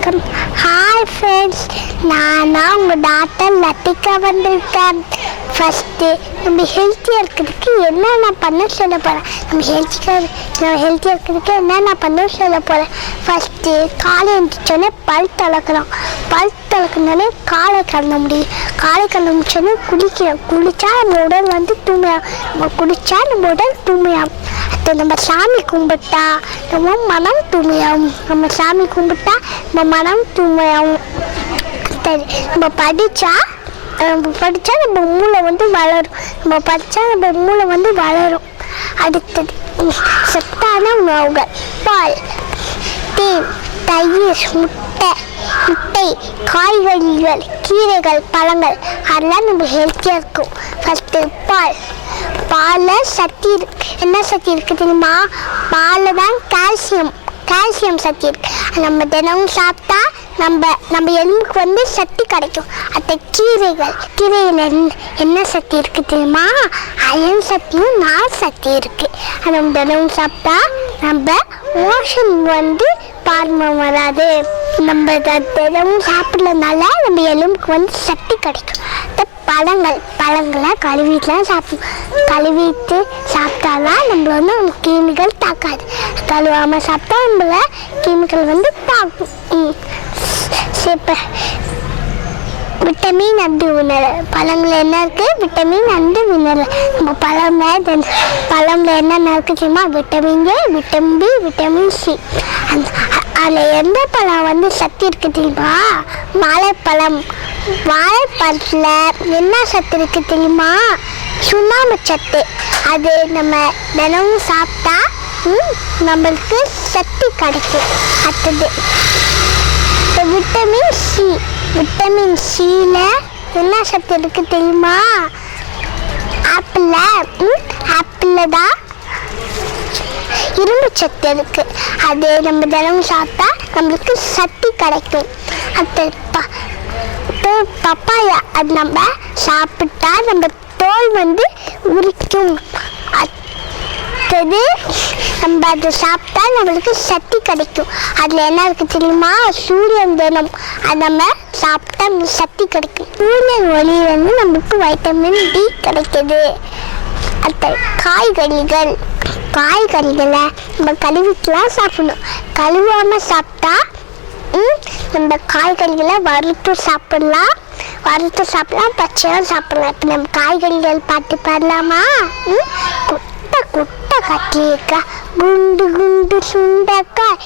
வணக்கம். Hi friends நான் தான் உங்கள் டாக்டர் லத்திகா வந்திருக்கேன். ஃபஸ்ட்டு நம்ம ஹெல்த்தியாக இருக்கிறதுக்கு என்னென்ன பண்ண சொல்ல போகிறேன் நம்ம ஹெல்த்தியாக நம்ம ஹெல்த்தியாக இருக்கிறதுக்கு என்னென்ன பண்ண சொல்ல போகிறேன் ஃபஸ்ட்டு காலை எழுந்திரிச்சோடனே பல் துளக்கணும் பல் துளக்கினாலே காலை கலந்த முடியும். காலை கலந்த முடிச்சோடனே குளிக்கிறோம் குளித்தா நம்ம உடல் வந்து தூய்மையாகும். நம்ம குளித்தா நம்ம உடல் தூய்மையாகும். அது நம்ம சாமி கும்பிட்டா நம்ம மனம் தூய்மையாகும். நம்ம சாமி கும்பிட்டா நம்ம மனம் தூய்மையாகும். சரி நம்ம படித்தா நம்ம படித்தா நம்ம மூளை வந்து வளரும். நம்ம படித்தா நம்ம மூளை வந்து வளரும். அடுத்தது சத்தான உணவுகள் பால் தேன் தயிர் முட்டை முட்டை காய்கறிகள் கீரைகள் பழங்கள். அதெல்லாம் நம்ம ஹெல்த்தியாக இருக்கும். ஃபஸ்ட்டு பால். பாலில் சக்தி இருக்கு என்ன சக்தி இருக்குது தெரியுமா? பாலில் தான் கால்சியம் கால்சியம் சக்தி இருக்குது நம்ம தினமும் சாப்பிட்டா நம்ம நம்ம எலும்புக்கு வந்து சக்தி கிடைக்கும். அந்த கீரைகள் கீரையில் என்ன சக்தி இருக்குது தெரியுமா? அயன் சக்தியும் நார் சக்தி இருக்குது நம்ம தினமும் சாப்பிட்டா நம்ம மோஷன் வந்து பார்மம் வராது. நம்ம தினமும் சாப்பிட்றதுனால நம்ம எலும்புக்கு வந்து சக்தி கிடைக்கும். இந்த பழங்கள் பழங்களை கழுவிட்டுலாம் சாப்பிடுவோம் கழுவிட்டு சாப்பிட்டாதான் நம்மள வந்து நம்ம கிருமிகள் தாக்காது. கழுவாமல் சாப்பிட்டா நம்மள கிருமிகள் வந்து தாக்கும். ம். விட்டமின் அண்டு உணவு பழங்கள் என்ன இருக்கு? விட்டமின் அண்டு உணவு நம்ம பழம்ல தென் பழம்ல என்னென்ன இருக்கு தெரியுமா? Vitamin A vitamin B vitamin C அந்த அதில் எந்த பழம் வந்து சக்தி இருக்கு தெரியுமா? வாழைப்பழம். வாழைப்பழத்தில் என்ன சத்து இருக்குது தெரியுமா? சுண்ணாம்பு சத்து. அது நம்ம தினமும் சாப்பிட்டா நம்மளுக்கு சக்தி கிடைக்கும். அடுத்தது விட்டமின் சி விட்டமின் சியில் என்ன சத்து இருக்கு தெரியுமா? ஆப்பிளில் ஆப்பிளில் தான். இரும்பு சத்து இருக்கு. அது நம்ம தினமும் சாப்பிட்டா நம்மளுக்கு சக்தி கிடைக்கும். அது பப்பாயா அது நம்ம சாப்பிட்டா நம்ம தோல் வந்து உரிக்கும். அடுத்தது நம்ம அதை சாப்பிட்டா நம்மளுக்கு சக்தி கிடைக்கும். அதில் என்ன இருக்கு தெரியுமா? சூரியன் தினம். அது நம்ம சாப்பிட்டா சக்தி கிடைக்கும். சூரியன் ஒளியிலேருந்து நம்மளுக்கு வைட்டமின் டி கிடைக்குது. அடுத்த காய்கறிகள். காய்கறிகளை நம்ம கழுவிட்டுலாம் சாப்பிடணும். கழுவாமல் சாப்பிட்டா ம், நம்ம காய்கறிகளை வறுத்து சாப்பிடலாம். வறுத்து சாப்பிடலாம் பச்சையாக சாப்பிடலாம். இப்போ நம்ம காய்கறிகள் பார்த்து பாடலாமா ம், குட்டை குட்டை கத்திரிக்காய் குண்டு குண்டு சுண்டைக்காய்.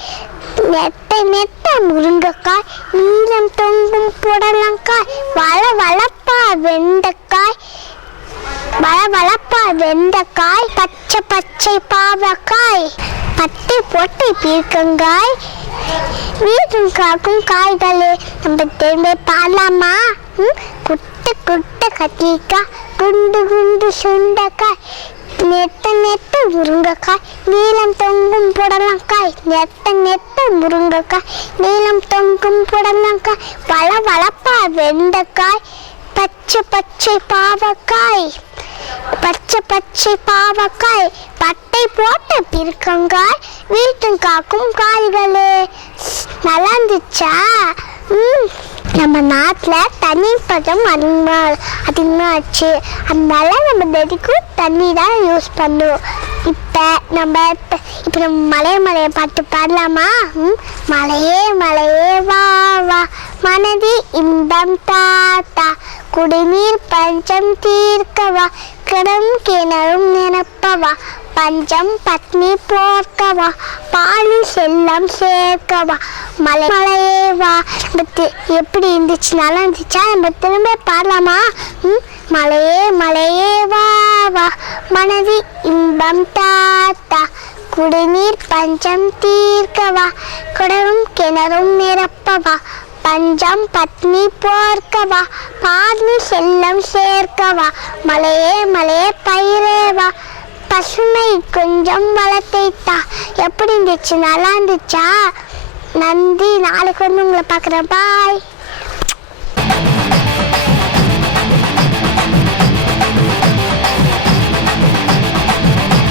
நெட்டை நெட்டை முருங்கைக்காய். நீளம் தொங்கும் புடலங்காய். வள வளப்பா வெண்டைக்காய். வள வளப்பா வெண்டைக்காய். பச்சை பச்சை பாவக்காய். பட்டை பொட்டை பீர்க்கங்காய். வீட்டும் காக்கும் காய்களே. நம்ம திரும்ப பாடலாமா குட்டை குட்டை கத்திரிக்காய் குண்டு குண்டு சுண்டக்காய். நெட்ட நெத்த முருங்கைக்காய் நீளம் தொங்கும் புடலங்காய் நெட்ட நெத்த முருங்கைக்காய் நீளம் தொங்கும் புடலங்காய் பல வளப்பா வெண்டைக்காய் பச்சை பச்சை பாவக்காய் பச்சை பச்சை பாவக்காய் பட்டை போட்ட பிற்கங்காய் வீட்டும் காக்கும் காய்களே. நல்லா இருந்துச்சா? ம். நம்ம நாட்டில் தண்ணி பதம் அதிகமாக அதிகமாக ஆச்சு அதனால நம்ம தினைக்கும் தண்ணி தான் யூஸ் பண்ணுவோம் இப்போ நம்ம இப்போ நம்ம மலைய மலையை பார்த்து பாடலாமா ம் மலையே மலையே வா வா. மனதி இன்பம் தாத்தா குடிநீர் பஞ்சம் தீர்க்கவா. கிடம் கிணறும் நினப்பவா பஞ்சம் பத்னி போர்க்கவா பாலி செல்லம் சேர்க்கவா. மலை மலையேவா பத்து எப்படி இருந்துச்சு நல்லா இருந்துச்சா? நம்ம திரும்ப பாடலாமா? மலையே மலையே வா வா. மனதி இன்பம் தாத்தா குடிநீர் பஞ்சம் தீர்க்கவா. குடவும் கிணறும் நிரப்பவா. பஞ்சம் பத்னி போர்க்கவா. பாதி செல்லம் சேர்க்கவா. மலையே மலையே பயிரேவா. பசுமை கொஞ்சம் வளர்த்தேட்டா எப்படி இருந்துச்சு? நல்லா இருந்துச்சா? நன்றி. நாளைக்கு வந்து உங்களை பார்க்குறேன். பாய்